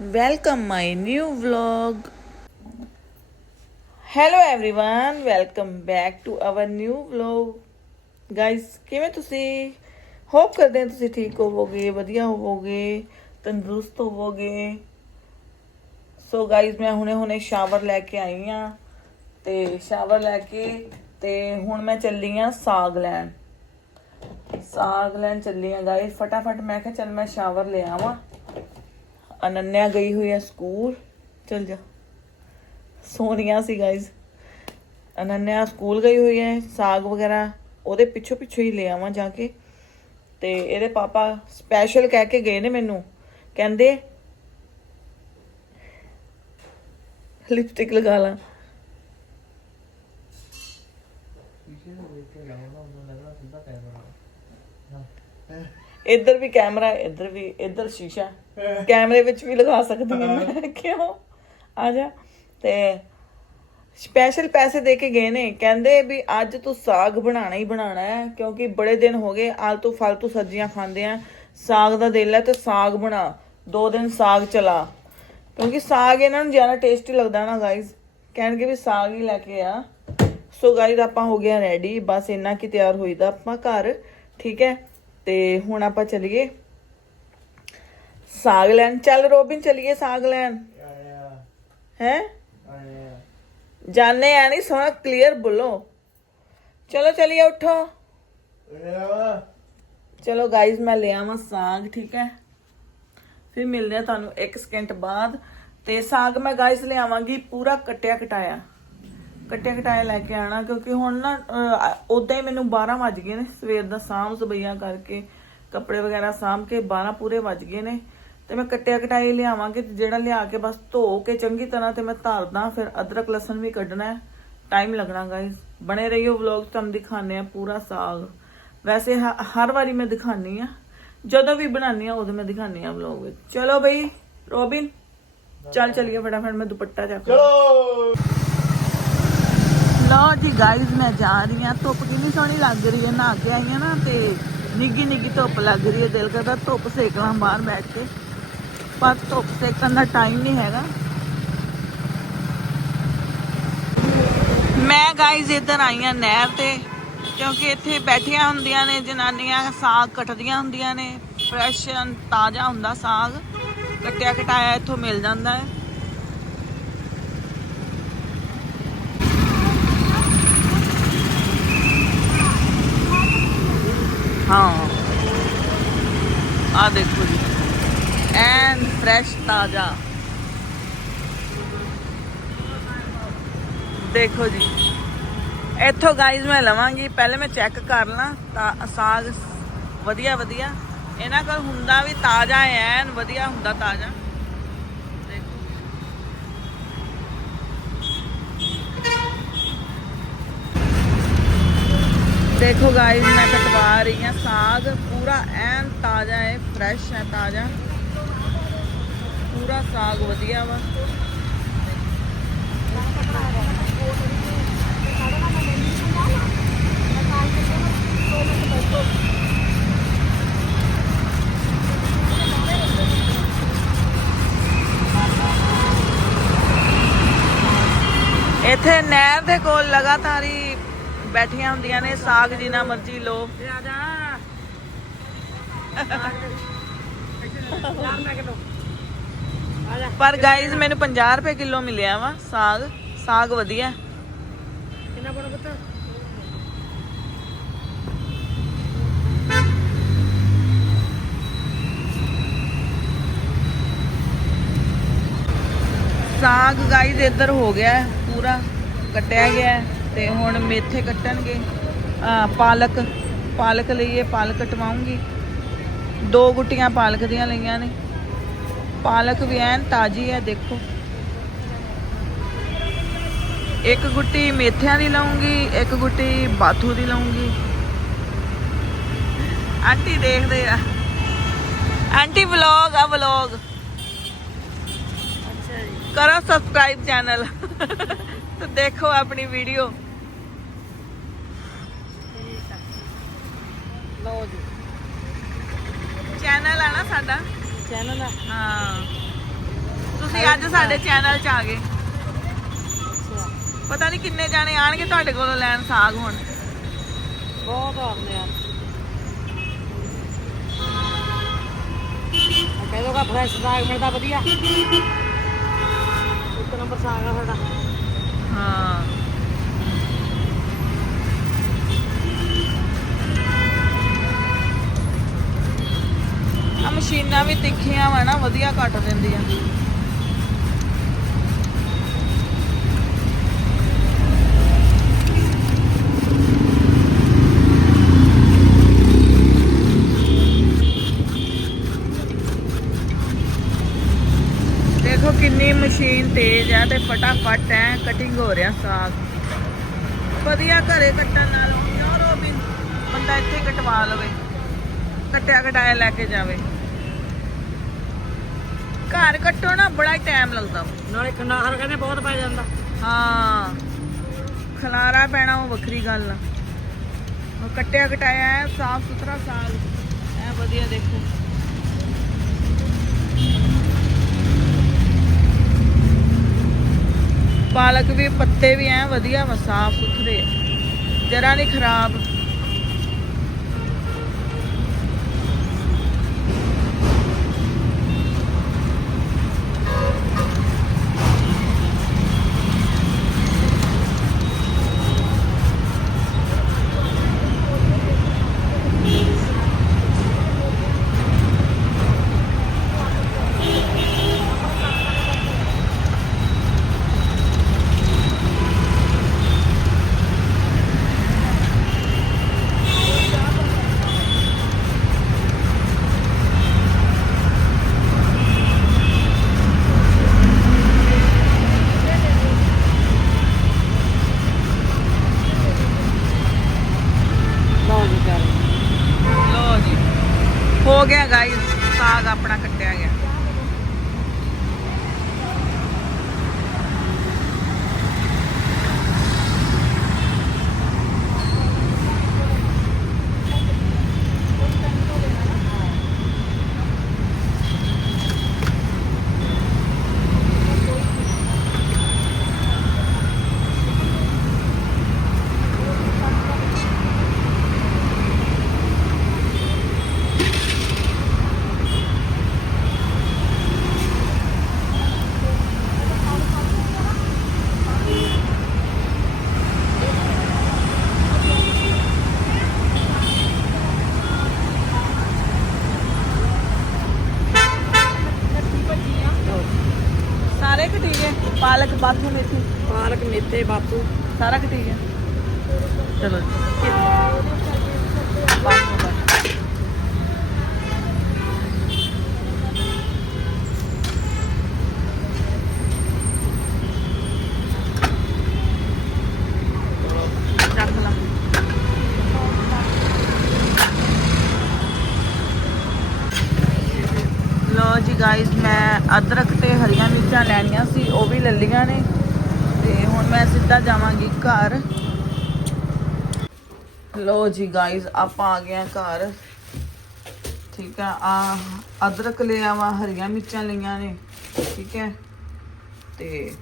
welcome my new vlog. Hello everyone, welcome back to our new vlog. Guys, ਕਿਵੇਂ ਤੁਸੀਂ? Hop ਕਰਦੇ ਹਾਂ ਤੁਸੀਂ ਠੀਕ ਹੋਵੋਗੇ, ਵਧੀਆ ਹੋਵੋਗੇ, ਤੰਦਰੁਸਤ ਹੋਵੋਗੇ। ਸੋ ਗਾਇਜ਼ ਮੈਂ ਹੁਣੇ ਹੁਣੇ ਸ਼ਾਵਰ ਲੈ ਕੇ ਆਈ ਆ ਤੇ ਸ਼ਾਵਰ ਲੈ ਕੇ ਤੇ ਹੁਣ ਮੈਂ ਚੱਲੀ ਆ ਸਾਗ ਲੈਣ। ਸਾਗ ਲੈਣ ਚੱਲੀ ਆ ਗਾਇਜ਼ ਫਟਾਫਟ ਮੈਂ ਕਿਹਾ ਚੱਲ ਮੈਂ ਸ਼ਾਵਰ ਲੈ ਆਵਾਂ। ਅਨੰਨਿਆ ਗਈ ਹੋਈ ਹੈ ਸਕੂਲ। ਚਲ ਜਾ। ਸੋਨੀਆ ਸੀ ਗਾਇਜ਼ ਅਨੰਨਿਆ ਸਕੂਲ ਗਈ ਹੋਈ ਹੈ ਸਾਗ ਵਗੈਰਾ ਉਹਦੇ ਪਿੱਛੋਂ ਪਿੱਛੋਂ ਹੀ ਲੈ ਆਵਾਂ ਜਾ ਕੇ। ਤੇ ਇਹਦੇ ਪਾਪਾ ਸਪੈਸ਼ਲ ਕਹਿ ਕੇ ਗਏ ਨੇ ਮੈਨੂੰ। ਕਹਿੰਦੇ ਲਿਪਸਟਿਕ ਲਗਾ ਲਾ। ਇੱਧਰ ਵੀ ਕੈਮਰਾ ਇੱਧਰ ਵੀ ਇੱਧਰ ਸ਼ੀਸ਼ਾ। ਕੈਮਰੇ ਵਿੱਚ ਵੀ ਲਗਾ ਸਕਦੀ ਹਾਂ ਮੈਂ ਕਿਉਂ? ਆ ਜਾ। ਤੇ ਸਪੈਸ਼ਲ ਪੈਸੇ ਦੇ ਕੇ ਗਏ ਨੇ। ਕਹਿੰਦੇ ਵੀ ਅੱਜ ਤੂੰ ਸਾਗ ਬਣਾਣਾ ਹੀ ਬਣਾਣਾ ਹੈ ਕਿਉਂਕਿ ਬੜੇ ਦਿਨ ਹੋ ਗਏ ਆਲਤੂ ਫਾਲਤੂ ਸਬਜ਼ੀਆਂ ਖਾਂਦੇ ਆ। ਸਾਗ ਦਾ ਦਿਲ ਹੈ ਤੇ ਸਾਗ ਬਣਾ। ਦੋ ਦਿਨ ਸਾਗ ਚਲਾ। ਕਿਉਂਕਿ ਸਾਗ ਇਹਨਾਂ ਨੂੰ ਜ਼ਿਆਦਾ ਟੇਸਟੀ ਲੱਗਦਾ ਨਾ ਗਾਇਜ਼ ਕਹਿਣਗੇ ਵੀ ਸਾਗ ਹੀ ਲੈ ਕੇ ਆ। ਸੋ ਗਾਇਜ਼ ਆਪਾਂ ਹੋ ਗਏ ਰੈਡੀ ਬਸ ਇੰਨਾ ਕੀ ਤਿਆਰ ਹੋਈਦਾ ਆਪਾਂ ਘਰ। ਠੀਕ ਹੈ? ਤੇ ਹੁਣ ਆਪਾਂ ਚੱਲੀਏ। ਸਾਗ ਲੈਣ ਚੱਲ ਰੋਬਿਨ, ਚਲੀਏ ਸਾਗ ਲੈਣ ਹੈ? ਜਾਣੇ ਆ ਨਹੀਂ, ਸੋਹਣਾ ਕਲੀਅਰ ਬੋਲੋ। ਚਲੋ, ਚਲੀਏ ਉਠੋ। ਚਲੋ ਗਾਇਜ਼ ਮੈਂ ਲੈ ਆਵਾਂ ਸਾਗ, ਠੀਕ ਹੈ? ਫਿਰ ਮਿਲਦੇ ਆ ਤੁਹਾਨੂੰ 1 ਸਕਿੰਟ ਬਾਅਦ। ਤੇ ਸਾਗ ਮੈਂ ਗਾਇਜ਼ ਲਿਆਵਾਂਗੀ ਪੂਰਾ ਕੱਟਿਆ ਕਟਾਇਆ। ਕੱਟਿਆ ਕਟਾਇਆ ਲੈ ਕੇ ਆਣਾ, ਕਿਉਂਕਿ ਹੁਣ ਨਾ ਉਦਾਂ ਹੀ ਮੈਨੂੰ 12 ਵੱਜ ਗਏ ਨੇ। ਸਵੇਰ ਦਾ ਸਾਂਭ ਸਬਈਆਂ ਕਰਕੇ, ਕੱਪੜੇ ਵਗੈਰਾ ਸਾਂਭ ਕੇ 12 ਪੂਰੇ ਵੱਜ ਗਏ ਨੇ। ਤੇ ਮੈਂ ਕੱਟਿਆ ਕਟਾਈ ਲਿਆਵਾਂਗੀ ਤੇ ਜਿਹੜਾ ਲਿਆ ਕੇ ਬਸ ਧੋ ਕੇ ਚੰਗੀ ਤਰ੍ਹਾਂ ਤੇ ਮੈਂ ਧਰਦਾ ਫਿਰ ਅਦਰਕ ਲਸਣ ਵੀ ਕੱਢਣਾ ਹੈ। ਟਾਈਮ ਲੱਗਣਾ ਗਾਇਜ਼ ਬਣੇ ਰਹੀਓ ਵਲੌਗ ਤੁਹਾਨੂੰ ਦਿਖਾਣੇ ਆ ਪੂਰਾ ਸਾਗ ਵੈਸੇ ਹਰ ਵਾਰੀ ਮੈਂ ਦਿਖਾਣੀ ਆ ਜਦੋਂ ਵੀ ਬਣਾਉਣੀ ਆ ਉਦੋਂ ਮੈਂ ਦਿਖਾਣੀ ਆ ਵਲੌਗ ਵਿੱਚ। ਚਲੋ ਬਈ ਰੋਬਿਨ ਚੱਲ ਚਲੀਏ ਫਟਾਫਟ ਮੈਂ ਦੁਪੱਟਾ ਚੱਕ ਚਲੋ! ਲਓ ਜੀ ਗਾਇਜ਼ ਮੈਂ ਜਾ ਰਹੀ ਹਾਂ। ਧੁੱਪ ਕਿੰਨੀ ਸੋਹਣੀ ਲੱਗ ਰਹੀ ਹੈ ਨਹਾ ਕੇ ਆਈ ਹਾਂ ਨਾ ਤੇ ਨਿੱਗੀ ਨਿੱਗੀ ਧੁੱਪ ਲੱਗ ਰਹੀ ਹੈ। ਦਿਲ ਕਰਦਾ ਧੁੱਪ ਸੇਕ ਲਾਂ ਬਾਹਰ ਬੈਠ ਕੇ। ਪਰ ਧੁੱਪ ਸੇਕਣ ਦਾ ਟਾਈਮ ਨਹੀਂ ਹੈਗਾ। ਮੈਂ ਗਾਇਜ਼ ਇੱਧਰ ਆਈ ਹਾਂ ਨਹਿਰ ਤੇ, ਕਿਉਂਕਿ ਇੱਥੇ ਬੈਠੀਆਂ ਹੁੰਦੀਆਂ ਨੇ, ਜਨਾਨੀਆਂ ਸਾਗ ਕੱਟਦੀਆਂ ਹੁੰਦੀਆਂ ਨੇ ਫਰੈਸ਼ ਤਾਜ਼ਾ ਹੁੰਦਾ ਸਾਗ ਕੱਟਿਆ ਕਟਾਇਆ ਇੱਥੋਂ ਮਿਲ ਜਾਂਦਾ ਹੈ ਆ ਦੇਖੋ ਜੀ ਐਨ ਫਰੈਸ਼ ਤਾਜ਼ਾ। ਦੇਖੋ ਜੀ। ਇੱਥੋਂ ਗਾਈਜ਼ ਮੈਂ ਲਵਾਂਗੀ। ਪਹਿਲੇ ਮੈਂ ਚੈੱਕ ਕਰ ਲਾਂ ਤਾਂ ਸਾਗ ਵਧੀਆ ਵਧੀਆ। ਇਹਨਾਂ ਕੋਲ ਹੁੰਦਾ ਵੀ ਤਾਜ਼ਾ ਹੈ ਐਨ, ਵਧੀਆ ਹੁੰਦਾ ਤਾਜ਼ਾ। ਦੇਖੋ। ਗਾਈਜ਼ ਮੈਂ ਕਟਵਾ ਰਹੀ ਹਾਂ ਸਾਗ। ਪੂਰਾ ਐਨ ਤਾਜ਼ਾ ਹੈ ਫਰੈਸ਼ ਹੈ, ਤਾਜ਼ਾ। ਪੂਰਾ ਸਾਗ ਵਧੀਆ ਵਾ। ਇੱਥੇ ਨਹਿਰ ਦੇ ਕੋਲ ਲਗਾਤਾਰ ਹੀ ਬੈਠੀਆਂ ਹੁੰਦੀਆਂ ਨੇ ਸਾਗ ਜਿੰਨਾ ਮਰਜ਼ੀ ਲੋ ਪਰ ਗਾਈਜ਼ ਮੈਨੂੰ 50 ਰੁਪਏ ਕਿਲੋ ਮਿਲਿਆ ਵਾ ਸਾਗ। ਸਾਗ ਵਧੀਆ। ਕਿੰਨਾ ਬਣਾ ਪੁੱਤ? ਸਾਗ ਗਾਈਜ਼ ਇੱਧਰ ਹੋ ਗਿਆ ਪੂਰਾ ਕੱਟਿਆ ਗਿਆ ਤੇ ਹੁਣ ਮੇਥੇ ਕੱਟਣਗੇ। ਆ ਪਾਲਕ। ਪਾਲਕ ਲਈਏ ਪਾਲਕ ਕਟਵਾਉਂਗੀ। ਦੋ ਗੁੱਟੀਆਂ ਪਾਲਕ ਦੀਆਂ ਲਈਆਂ ਨੇ। ਪਾਲਕ ਵੀ ਐਨ ਤਾਜੀ ਹੈ ਦੇਖੋ। ਇੱਕ ਗੁੱਟੀ ਮੇਥਿਆਂ ਦੀ ਲਾਉਂਗੀ ਇੱਕ ਗੁੱਟੀ ਬਾਥੂ ਦੀ ਲਾਉਂਗੀ ਆਂਟੀ ਦੇਖਦੇ ਆ। ਆਂਟੀ ਵਲੌਗ ਆ ਵਲੌਗ। ਕਰੋ ਸਬਸਕ੍ਰਾਈਬ ਚੈਨਲ। ਤੇ ਦੇਖੋ ਆਪਣੀ ਵੀਡੀਓ। ਲਓ ਜੀ। ਚੈਨਲ ਆ ਨਾ ਸਾਡਾ। ਚੈਨਲ ਆ। ਹਾਂ। ਅੱਜ ਸਾਡੇ ਚੈਨਲ 'ਚ ਆ ਗਏ। ਪਤਾ ਨਹੀਂ ਕਿੰਨੇ ਜਾਣੇ ਆਣਗੇ ਤੁਹਾਡੇ ਕੋਲੋਂ ਲੈਣ ਸਾਗ ਹੁਣ। ਬਹੁਤ ਆਉਂਦੇ ਆ। ਕਹਿ ਦੋਗਾ ਫਰੈਸ਼ ਸਾਗ ਮਿਲਦਾ ਵਧੀਆ। ਇੱਕ ਨੰਬਰ ਸਾਗ ਆ ਸਾਡਾ। ਹਾਂ। ਆ ਮਸ਼ੀਨਾਂ ਵੀ ਤਿੱਖੀਆਂ ਵਾ ਨਾ, ਵਧੀਆ ਕੱਟ ਦਿੰਦੀਆਂ। ਦੇਖੋ ਕਿੰਨੀ ਮਸ਼ੀਨ ਤੇਜ਼ ਆ ਤੇ ਫਟਾਫਟ ਐ ਕਟਿੰਗ ਹੋ ਰਿਹਾ ਸਾਗ। ਵਧੀਆ ਘਰੇ ਕੱਟਣ ਨਾਲ ਯਾਰ ਉਹ ਵੀ ਬੰਦਾ ਇੱਥੇ ਕਟਵਾ ਲਵੇ ਕੱਟਿਆ ਕਟਾਇਆ ਲੈ ਕੇ ਜਾਵੇ। ਘਰ ਕੱਟੋ ਨਾ ਬੜਾ ਟਾਈਮ ਲੱਗਦਾ। ਨਾਲੇ ਖੰਡਾਹਰ ਕਹਿੰਦੇ ਬਹੁਤ ਪੈ ਜਾਂਦਾ। ਹਾਂ। ਖਲਾਰਾ ਪੈਣਾ ਉਹ ਵੱਖਰੀ ਗੱਲ ਆ। ਉਹ ਕੱਟਿਆ ਕਟਾਇਆ ਹੈ ਸਾਫ਼ ਸੁਥਰਾ ਸਾਗ ਐ ਵਧੀਆ ਦੇਖੋ। ਪਾਲਕ ਵੀ ਪੱਤੇ ਵੀ ਐ ਵਧੀਆ ਵਾ ਸਾਫ਼ ਸੁਥਰੇ। ਜਰਾ ਨਹੀਂ ਖਰਾਬ। ਸਾਰੇ ਕਟੀ ਗਏ ਪਾਲਕ ਬਾਥੂ ਮੇਥੀ। ਪਾਲਕ ਮੇਥੇ ਬਾਪੂ ਸਾਰਾ ਕਟੀ ਗਿਆ ਚਲੋ ਜੀ। ਬਾਥੂ। ਚੱਕ ਲਾ ਲੋ ਜੀ ਗਾਇਸ ਮੈਂ ਅਦਰਕ ਤੇ ਹਰੀਆਂ ਮਿਰਚਾਂ ਲੈਣੀਆਂ ਸੀ ਉਹ ਵੀ ਲੈ ਲਈਆਂ ਨੇ ਤੇ ਹੁਣ ਮੈਂ ਸਿੱਧਾ ਜਾਵਾਂਗੀ ਘਰ। ਲੋ ਜੀ ਗਾਇਸ ਆਪਾਂ ਆ ਗਏ ਆ ਘਰ। ਠੀਕ ਆ ਆ ਅਦਰਕ ਲਿਆ ਵਾ ਹਰੀਆਂ ਮਿਰਚਾਂ ਲਈਆਂ ਨੇ। ਠੀਕ ਹੈ। ਤੇ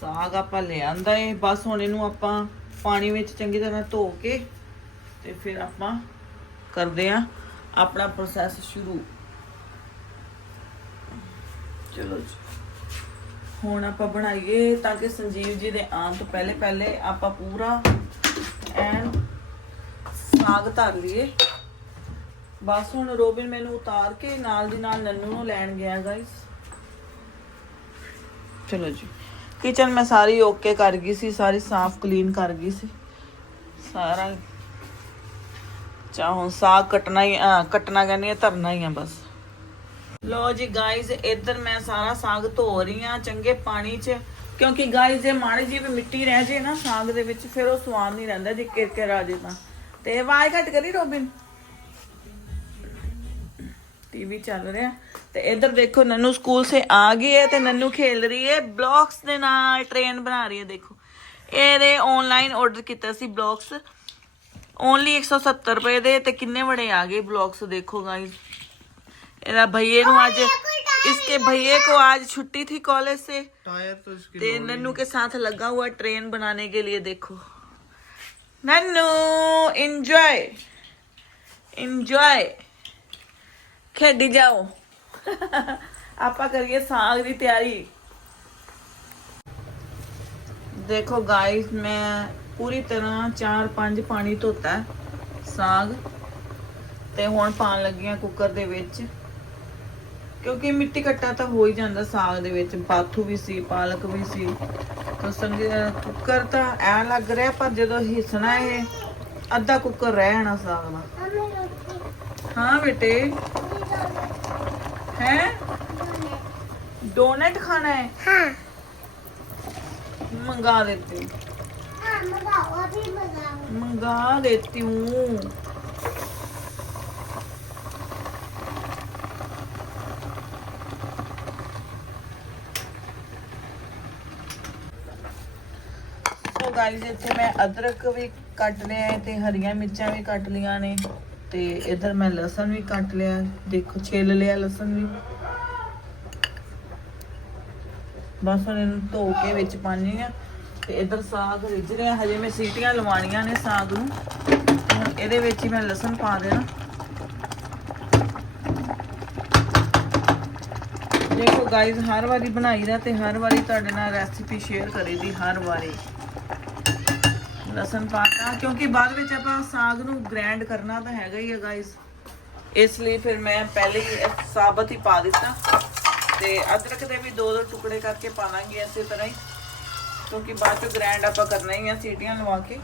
ਸਾਗ ਆਪਾਂ ਲੈ ਆਂਦਾ ਏ। ਬਸ ਹੁਣ ਇਹਨੂੰ ਆਪਾਂ ਪਾਣੀ ਵਿੱਚ ਚੰਗੀ ਤਰ੍ਹਾਂ ਧੋ ਕੇ ਤੇ ਫਿਰ ਆਪਾਂ ਕਰਦੇ ਆ ਆਪਣਾ ਪ੍ਰੋਸੈਸ ਸ਼ੁਰੂ। ਚਲੋ ਜੀ। ਹੁਣ ਆਪਾਂ ਬਣਾਈਏ ਤਾਂ ਕਿ ਸੰਜੀਵ ਜੀ ਦੇ ਆਉਣ ਤੋਂ ਪਹਿਲੇ ਪਹਿਲੇ ਆਪਾਂ ਪੂਰਾ ਐਨ ਸਾਗ ਧਰ ਲਈਏ। ਬਸ ਹੁਣ ਰੋਬਿਨ ਮੈਨੂੰ ਉਤਾਰ ਕੇ ਨਾਲ ਦੀ ਨਾਲ ਨੰਨੂ ਨੂੰ ਲੈਣ ਗਿਆ ਗਾਇਸ ਚਲੋ ਜੀ। ਕਿਚਨ ਮੈਂ ਸਾਰੀ ਓਕੇ ਕਰ ਗਈ ਸੀ, ਸਾਰੀ ਸਾਫ਼ ਕਲੀਨ ਕਰ ਗਈ ਸੀ। ਸਾਰਾ ਚਾ ਸਾਗ ਕੱਟਣਾ ਹੀ ਕੱਟਣਾ ਕਹਿੰਦੀ ਆ, ਧਰਨਾ ਹੀ ਆ ਬਸ। ਲੋ ਜੀ ਗਾਇਜ਼ ਇੱਧਰ ਮੈਂ ਸਾਰਾ ਸਾਗ ਧੋ ਰਹੀ ਆ ਚੰਗੇ ਪਾਣੀ 'ਚ, ਕਿਉਂਕਿ ਗਾਇਜ਼ ਜੇ ਮਾੜੀ ਜੀ ਵੀ ਮਿੱਟੀ ਰਹਿ ਜੇ ਨਾ ਸਾਗ ਦੇ ਵਿੱਚ, ਫਿਰ ਉਹ ਸਵਾਦ ਨਹੀਂ ਰਹਿੰਦਾ ਜੇ ਕਿਰਕਿਰ ਆ ਜੇ ਤਾਂ। ਤੇ ਆਵਾਜ਼ ਘੱਟ ਕਰੀ ਰੋਬਿਨ। ਟੀਵੀ ਚੱਲ ਰਿਹਾ। ਤੇ ਇੱਧਰ ਦੇਖੋ, ਨੰਨੂ ਸਕੂਲ ਸੇ ਆ ਗਈ ਹੈ ਤੇ ਨੰਨੂ ਖੇਲ ਰਹੀ ਹੈ। ਬਲੌਕਸ ਦੇ ਨਾਲ ਟ੍ਰੇਨ ਬਣਾ ਰਹੀ ਹੈ, ਦੇਖੋ। ਇਹਦੇ ਆਨਲਾਈਨ ਆਰਡਰ ਕੀਤਾ ਸੀ ਬਲੌਕਸ ਓਨਲੀ 170 ਰੁਪਏ ਦੇ ਤੇ ਕਿੰਨੇ ਬੜੇ ਆ ਗਏ ਬਲੌਕਸ ਦੇਖੋ ਗਾਇਜ਼ ਇਹਦਾ ਭਈਏ ਨੂੰ ਅੱਜ इसके भैया को आज छुट्टी थी कॉलेज से टायर तो इसकी ते नन्नू के साथ लगा हुआ ट्रेन बनाने के लिए देखो नन्नू एंजॉय एंजॉय खेडी जाओ ਆਪਾਂ ਕਰੀਏ ਸਾਗ ਦੀ ਤਿਆਰੀ ਦੇਖੋ ਗਾਇਸ ਮੈਂ ਪੂਰੀ ਤਰ੍ਹਾਂ 4-5 ਪਾਣੀ ਧੋਤਾ ਹੈ ਸਾਗ ਤੇ ਹੁਣ ਪਾਣ ਲੱਗੀਆਂ ਕੁੱਕਰ ਦੇ ਵਿੱਚ ਕਿਉਂਕਿ ਮਿੱਟੀ ਕੱਟਾ ਤਾਂ ਹੋ ਹੀ ਜਾਂਦਾ ਸਾਗ ਦੇ ਵਿੱਚ ਬਾਥੂ ਵੀ ਸੀ ਪਾਲਕ ਵੀ ਸੀ ਤਾਂ ਸਮਝ ਕੁੱਕਰ ਤਾਂ ਐ ਲੱਗ ਰਿਹਾ ਪਰ ਜਦੋਂ ਹਿੱਸਣਾ ਇਹ ਅੱਧਾ ਕੁੱਕਰ ਰਹਿ ਜਾਣਾ ਸਾਗ ਦਾ ਹਾਂ ਬੇਟੇ ਹੈ डोनट खाना है हाँ मंगा देती हूँ मंगा देती हूँ ਸੋ ਗਾਇਸ ਇੱਥੇ ਮੈਂ ਅਦਰਕ ਵੀ ਕੱਟ ਲਿਆ ਤੇ ਹਰੀਆਂ ਮਿਰਚਾਂ ਵੀ ਕੱਟ ਲੀਆਂ ਨੇ ਤੇ ਇਧਰ ਮੈਂ ਲਸਣ ਵੀ ਕੱਟ ਲਿਆ ਦੇਖੋ, ਛਿੱਲ ਲਿਆ ਲਸਣ ਵੀ। ਬਸ ਹੁਣ ਇਹਨੂੰ ਧੋ ਕੇ ਵਿੱਚ ਪਾਣੀ ਆ ਤੇ ਇਧਰ ਸਾਗ ਰਿੱਝ ਰਿਹਾ। ਹਜੇ ਮੈਂ ਸੀਟੀਆਂ ਲਵਾਉਣੀਆਂ ਨੇ ਸਾਗ ਨੂੰ। ਹੁਣ ਇਹਦੇ ਵਿੱਚ ਹੀ ਮੈਂ ਲਸਣ ਪਾ ਦੇਣਾ। ਦੇਖੋ ਗਾਇਜ਼ ਹਰ ਵਾਰੀ ਬਣਾਈਦਾ ਤੇ ਹਰ ਵਾਰੀ ਤੁਹਾਡੇ ਨਾਲ ਰੈਸਿਪੀ ਸ਼ੇਅਰ ਕਰੀਦੀ ਹਰ ਵਾਰੀ। ਲਸਣ ਪਾਤਾ ਕਿਉਂਕਿ ਬਾਅਦ ਵਿੱਚ ਆਪਾਂ ਸਾਗ ਨੂੰ ਗ੍ਰੈਂਡ ਕਰਨਾ ਤਾਂ ਹੈਗਾ ਹੀ ਹੈ ਗਾਇਜ਼ ਇਸ ਲਈ ਫਿਰ ਮੈਂ ਪਹਿਲੇ ਹੀ ਸਾਬਤ ਹੀ ਪਾ ਦਿੱਤਾ। ਤੇ ਅਦਰਕ ਦੇ ਵੀ ਦੋ ਦੋ ਟੁਕੜੇ ਕਰਕੇ ਪਾਵਾਂਗੇ ਇਸੇ ਤਰ੍ਹਾਂ ਹੀ। ਕਿਉਂਕਿ ਬਾਅਦ ਚ ਗ੍ਰੈਂਡ ਆਪਾਂ ਕਰਨਾ ਹੀ ਆ ਸੀਟੀਆਂ ਲਵਾ ਕੇ।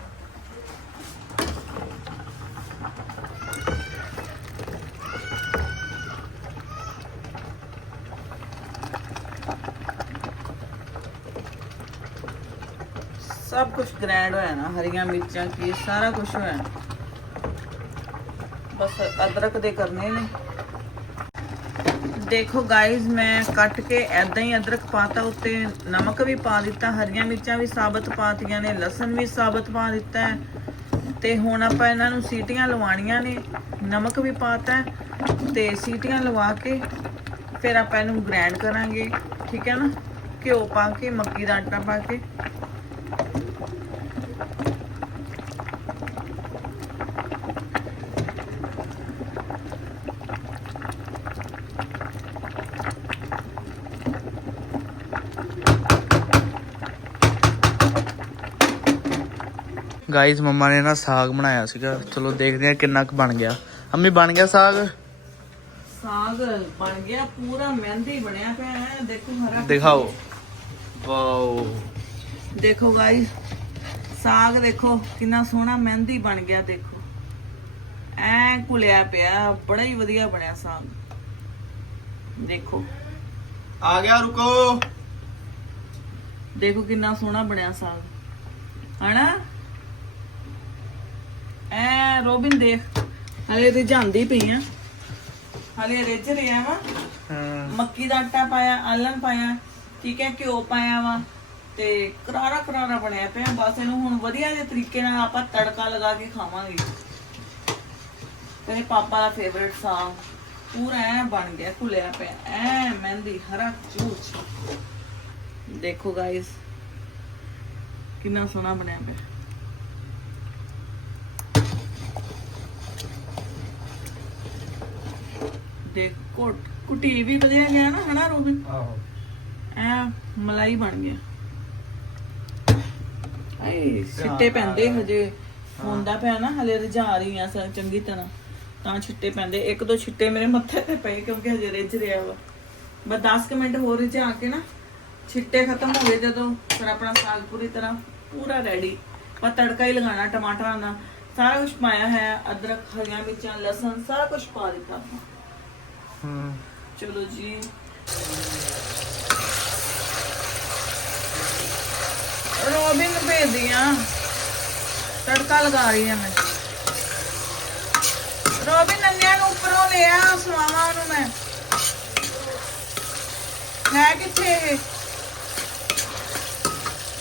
ਸਭ ਕੁਝ ਗ੍ਰੈਂਡ ਹੋਇਆ ਨਾ, ਹਰੀਆਂ ਮਿਰਚਾਂ ਕੀ ਸਾਰਾ ਕੁਝ ਹੋਇਆ। ਬਸ ਅਦਰਕ ਦੇ ਕਰਨੇ ਨੇ। ਦੇਖੋ ਗਾਇਜ਼ ਮੈਂ ਕੱਟ ਕੇ ਐਦਾਂ ਹੀ ਅਦਰਕ ਪਾਤਾ, ਉੱਤੇ ਨਮਕ ਵੀ ਪਾ ਦਿੱਤਾ, ਹਰੀਆਂ ਮਿਰਚਾਂ ਵੀ ਸਾਬਤ ਪਾਤੀਆਂ ਨੇ, ਲਸਣ ਵੀ ਸਾਬਤ ਪਾ ਦਿੱਤਾ ਹੈ। ਤੇ ਹੁਣ ਆਪਾਂ ਇਹਨਾਂ ਨੂੰ ਸੀਟੀਆਂ ਲਵਾਉਣੀਆਂ ਨੇ, ਨਮਕ ਵੀ ਪਾਤਾ ਹੈ, ਤੇ ਸੀਟੀਆਂ ਲਵਾ ਕੇ ਫਿਰ ਆਪਾਂ ਇਹਨੂੰ ਗ੍ਰੈਂਡ ਕਰਾਂਗੇ, ਠੀਕ ਹੈ ਨਾ? ਘਿਓ ਪਾ ਕੇ, ਮੱਕੀ ਦਾ ਆਟਾ ਪਾ ਕੇ। ਗਾਇਸ ਮੰਮਾ ਨੇ ਨਾ ਸਾਗ ਬਣਾਇਆ ਸੀਗਾ। ਚਲੋ ਦੇਖਦੇ ਆ ਕਿੰਨਾ ਕੁ ਬਣ ਗਿਆ। ਅੰਮੀ ਬਣ ਗਿਆ ਸਾਗ? ਸਾਗ ਬਣ ਗਿਆ ਪੂਰਾ ਮਹਿੰਦੀ ਬਣਿਆ ਪਿਆ ਹੈ। ਦੇਖੋ ਹਰਾ ਦਿਖਾਓ। ਵਾਓ। ਦੇਖੋ ਗਾਇਸ ਸਾਗ ਦੇਖੋ ਕਿੰਨਾ ਸੋਹਣਾ ਮਹਿੰਦੀ ਬਣ ਗਿਆ ਦੇਖੋ। ਐ ਕੁਲਿਆ ਪਿਆ ਬੜਾ ਹੀ ਵਧੀਆ ਬਣਿਆ ਸਾਗ। ਦੇਖੋ। ਆ ਗਿਆ ਰੁਕੋ। ਦੇਖੋ ਕਿੰਨਾ ਸੋਹਣਾ ਬਣਿਆ ਸਾਗ। ਹਨਾ? ਐ ਰੋਬਿਨ ਦੇਖ ਹਲੇ ਰਿਝਾਂਦੀ ਪਈ ਆ। ਹਲੇ ਰਿਝ ਰਿਹਾ ਵਾ। ਹਾਂ। ਮੱਕੀ ਦਾ ਆਟਾ ਪਾਇਆ ਆਲਣ ਪਾਇਆ ਠੀਕ ਹੈ ਘਿਓ ਪਾਇਆ ਵਾ ਤੇ ਕਰਾਰਾ ਕਰਾਰਾ ਬਣਿਆ ਪਿਆ। ਬਸ ਇਹਨੂੰ ਹੁਣ ਵਧੀਆ ਜਿਹੇ ਤਰੀਕੇ ਨਾਲ ਆਪਾਂ ਤੜਕਾ ਲਗਾ ਕੇ ਖਾਵਾਂਗੇ। ਤੇ ਪਾਪਾ ਦਾ ਫੇਵਰਿਟ ਸਾਗ ਪੂਰਾ ਐ ਬਣ ਗਿਆ ਘੁਲਿਆ ਪਿਆ। ਐ ਮਹਿੰਦੀ ਹਰਾ ਚੂਚ ਦੇਖੋ ਗਾਇਸ ਕਿੰਨਾ ਸੋਹਣਾ ਬਣਿਆ ਪਿਆ। ਦੇਖੋ ਕੁਟੀ ਵੀ ਵਧੀਆ ਗਿਆ ਨਾ ਹਨਾ ਰੋਬਿਨ ਆਹੋ। ਐ ਮਲਾਈ ਬਣ ਗਿਆ। ਆਏ ਛਿੱਟੇ ਪੈਂਦੇ ਹਜੇ। ਹੁੰਦਾ ਪਿਆ ਨਾ ਹਲੇ ਰਝਾ ਰਹੀ ਆ ਸ- ਚੰਗੀ ਤਰ੍ਹਾਂ। ਤਾਂ ਛਿੱਟੇ ਪੈਂਦੇ। ਇੱਕ ਦੋ ਛਿੱਟੇ ਮੇਰੇ ਮੱਥੇ ਤੇ ਪਏ ਕਿਉਂਕਿ ਹਜੇ ਰਿਝ ਰਿਹਾ ਵਾ। ਬਸ 10 ਕੁ ਮਿੰਟ ਹੋਰ ਰਝਾ ਕੇ ਨਾ ਛਿੱਟੇ ਖਤਮ ਹੋ ਗਏ ਜਦੋਂ ਫਿਰ ਆਪਣਾ ਸਾਗ ਪੂਰੀ ਤਰ੍ਹਾਂ ਪੂਰਾ ਰੈਡੀ ਬਸ ਤੜਕਾ ਹੀ ਲਗਾਉਣਾ ਟਮਾਟਰਾਂ ਦਾ। ਸਾਰਾ ਕੁਝ ਪਾਇਆ ਹੈ ਅਦਰਕ ਹਰੀਆਂ ਮਿਰਚਾਂ ਲਸਣ ਸਾਰਾ ਕੁਝ ਪਾ ਦਿੱਤਾ। ਆਪਾਂ ਹੂੰ ਚਲੋ ਜੀ। ਰੋਬਿਨ ਭੇਜਦੀ ਆ ਤੜਕਾ ਲਗਾ ਰਹੀ ਆ ਮੈਂ। ਰੋਬਿਨ ਨੰਨਿਆ ਨੂੰ ਉੱਪਰੋਂ ਲਿਆ ਸਵਾਵਾਂ ਉਹਨੂੰ ਮੈਂ। ਹੈ ਕਿੱਥੇ ਇਹ?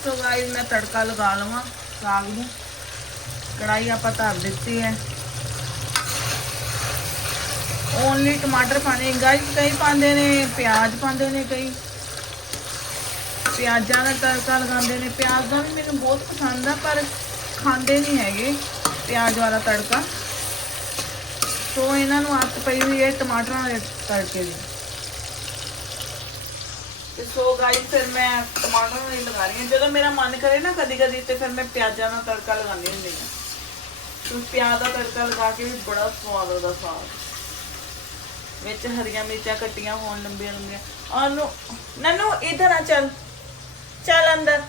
ਸੋ ਗਾਇਸ ਮੈਂ ਤੜਕਾ ਲਗਾ ਲਵਾਂ, ਸਾਗ ਨੂੰ। ਕੜਾਈ ਆਪਾਂ ਧਰ ਦਿੱਤੀ ਹੈ। ਓਨਲੀ ਟਮਾਟਰ ਪਾਣੇ ਗਾਈਸ ਕਈ ਪਾਉਂਦੇ ਨੇ, ਪਿਆਜ਼ ਪਾਉਂਦੇ ਨੇ ਕਈ। ਪਿਆਜ਼ਾਂ ਦਾ ਤੜਕਾ ਲਗਾਉਂਦੇ ਨੇ। ਪਿਆਜ਼ ਦਾ ਵੀ ਮੈਨੂੰ ਬਹੁਤ ਪਸੰਦ ਆ, ਪਰ ਖਾਂਦੇ ਨਹੀਂ ਹੈਗੇ ਪਿਆਜ਼ ਵਾਲਾ ਤੜਕਾ। ਸੋ ਇਹਨਾਂ ਨੂੰ ਆਦਤ ਪਈ ਹੋਈ ਹੈ ਟਮਾਟਰਾਂ ਦੇ ਤੜਕੇ ਦੀ। ਤੇ ਸੋ ਗਾਈਸ ਫਿਰ ਮੈਂ ਟਮਾਟਰ ਨਹੀਂ ਲਗਾ ਰਹੀ ਹਾਂ। ਜਦੋਂ ਮੇਰਾ ਮਨ ਕਰੇ ਨਾ ਕਦੀ ਕਦੀ ਤੇ ਫਿਰ ਮੈਂ ਪਿਆਜ਼ਾਂ ਦਾ ਤੜਕਾ ਲਗਾਉਂਦੀ ਹੁੰਦੀ ਹਾਂ। ਤੇ ਪਿਆਜ਼ ਦਾ ਤੜਕਾ ਲਗਾ ਕੇ ਵੀ ਬੜਾ ਸਵਾਦ ਉਹਦਾ ਸਵਾਦ ਵਿੱਚ ਹਰੀਆਂ ਮਿਰਚਾਂ ਕੱਟੀਆਂ ਹੋਣ ਲੰਬੀਆਂ ਲੰਬੀਆਂ। ਉਹਨੂੰ ਨਨੂ, ਇਧਰ ਆ ਚੱਲ। ਚੱਲ ਅੰਦਰ।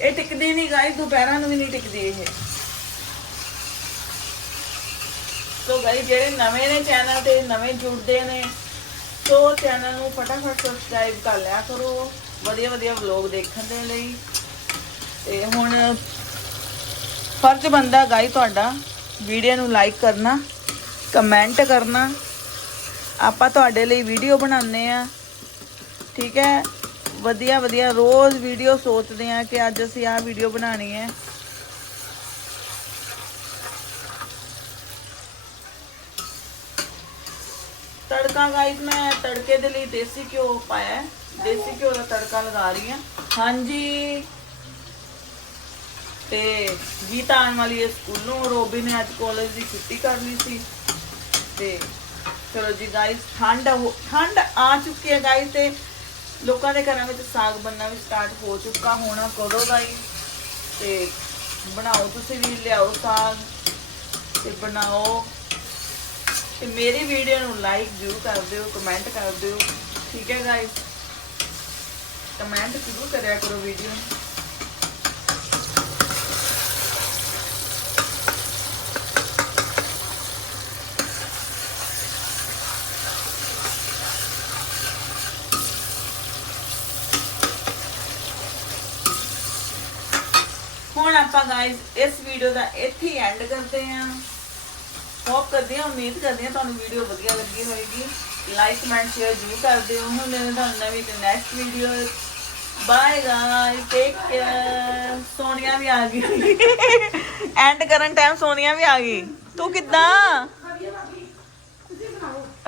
ਇਹ ਟਿਕਦੀ ਨਹੀਂ ਗਾਈ ਦੁਪਹਿਰਾਂ ਨੂੰ ਵੀ ਨਹੀਂ ਟਿਕਦੀ ਇਹ। ਸੋ ਗਾਈ ਜਿਹੜੇ ਨਵੇਂ ਨੇ ਚੈਨਲ ਤੇ, ਨਵੇਂ ਜੁੜਦੇ ਨੇ, ਸੋ ਚੈਨਲ ਨੂੰ ਫਟਾਫਟ ਸਬਸਕ੍ਰਾਈਬ ਕਰ ਲਿਆ ਕਰੋ। ਵਧੀਆ ਵਧੀਆ ਵਲੌਗ ਦੇਖਣ ਦੇ ਲਈ। ਤੇ ਹੁਣ ਫਰਜ਼ ਬੰਦਾ ਗਾਈ ਤੁਹਾਡਾ ਵੀਡੀਓ ਨੂੰ ਲਾਈਕ ਕਰਨਾ ਕਮੈਂਟ ਕਰਨਾ। ਆਪਾਂ ਤੁਹਾਡੇ ਲਈ ਵੀਡੀਓ ਬਣਾਉਂਦੇ ਆ ਠੀਕ ਹੈ? ਵਧੀਆ ਵਧੀਆ। ਰੋਜ਼ ਵੀਡੀਓ ਸੋਚਦੇ ਆ ਕਿ ਅੱਜ ਅਸੀਂ ਆਹ ਵੀਡੀਓ ਬਣਾਣੀ ਹੈ। ਤੜਕਾ ਗਾਈਸ ਮੈਂ ਤੜਕੇ ਦੇ ਲਈ ਦੇਸੀ ਘਿਓ ਪਾਇਆ ਦੇਸੀ ਘਿਓ ਦਾ ਤੜਕਾ ਲਗਾ ਰਹੀ ਹਾਂ। ਹਾਂਜੀ। ਤੇ ਗੀਤਾ ਆਉਣ ਵਾਲੀ ਹੈ ਸਕੂਲੋਂ। ਰੋਬੀ ਨੇ ਅੱਜ ਕਾਲਜ ਦੀ ਛੁੱਟੀ ਕਰ ਲਈ ਸੀ। ਤੇ ਚਲੋ ਜੀ ਗਾਈਸ ਠੰਡ ਹੋ- ਠੰਡ ਆ ਚੁੱਕੀ ਹੈ ਗਾਈਸ ਤੇ ਲੋਕਾਂ ਦੇ ਘਰਾਂ ਵਿੱਚ ਸਾਗ ਬਣਨਾ ਵੀ ਸਟਾਰਟ ਹੋ ਚੁੱਕਾ ਹੋਣਾ ਕਦੋਂ ਦਾ ਹੀ ਤੇ ਬਣਾਓ ਤੁਸੀਂ ਵੀ, ਲਿਆਓ ਸਾਗ ਤੇ ਬਣਾਓ। ਤੇ ਮੇਰੀ ਵੀਡੀਓ ਨੂੰ ਲਾਈਕ ਜ਼ਰੂਰ ਕਰ ਦਿਓ ਕਮੈਂਟ ਕਰ ਦਿਓ। ਠੀਕ ਹੈ ਗਾਇਸ ਕਮੈਂਟ ਜ਼ਰੂਰ ਕਰਿਆ ਕਰੋ ਵੀਡੀਓ ਨੂੰ ਹੁਣ ਆਪਾਂ ਗਾਇਸ ਇਸ ਵੀਡੀਓ ਦਾ ਇੱਥੇ ਹੀ ਐਂਡ ਕਰਦੇ ਹਾਂ ਹੋਪ ਕਰਦੀ ਹਾਂ ਉਮੀਦ ਕਰਦੀ ਹਾਂ ਤੁਹਾਨੂੰ ਵੀਡੀਓ ਵਧੀਆ ਲੱਗੀ ਹੋਵੇਗੀ ਲਾਈਕ ਕਮੈਂਟ ਸ਼ੇਅਰ ਜ਼ਰੂਰ ਕਰ ਦਿਓ। ਹੁਣ ਮੇਰੇ ਤੁਹਾਨੂੰ ਨਵੀਂ ਤੇ next video bye guys take care Sonia ਵੀ ਆ ਗਈ। ਐਂਡ ਕਰਨ ਟਾਈਮ ਸੋਨੀਆ ਵੀ ਆ ਗਈ। ਤੂੰ ਕਿੱਦਾਂ?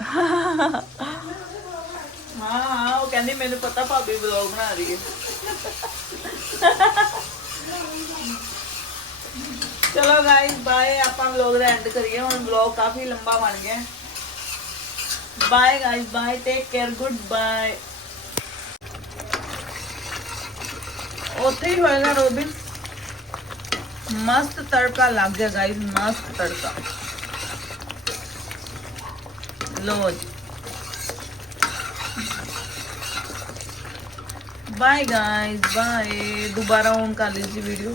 ਹਾਂ ਹਾਂ, ਉਹ ਕਹਿੰਦੀ, ਮੈਨੂੰ ਪਤਾ ਭਾਬੀ ਵਲੌਗ ਬਣਾ ਰਹੀ ਹੈ। ਚਲੋ ਗਾਇਸ ਬਾਏ ਆਪਾਂ ਵਲੌਗ ਦਾ ਐਂਡ ਕਰੀਏ ਹੁਣ ਵਲੌਗ ਕਾਫੀ ਲੰਬਾ ਬਣ ਗਿਆ bye guys bye take care good bye ਉੱਥੇ ਹੀ ਹੋਏਗਾ ਰੋਬਿਨ ਮਸਤ ਤੜਕਾ ਲੱਗ ਗਿਆ ਗਾਇਸ ਮਸਤ ਤੜਕਾ ਲੋ ਜੀ ਬਾਏ ਗਾਇਸ ਬਾਏ ਦੁਬਾਰਾ ਔਨ ਕਰ ਲੀਜੀ ਵੀਡੀਓ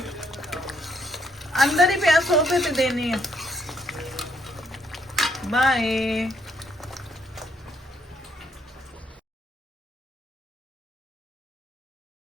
ਅੰਦਰ ਹੀ ਪਿਆ ਸੋਫੇ ਤੇ ਦੇਣੀ ਹੈ ਬਾਏ।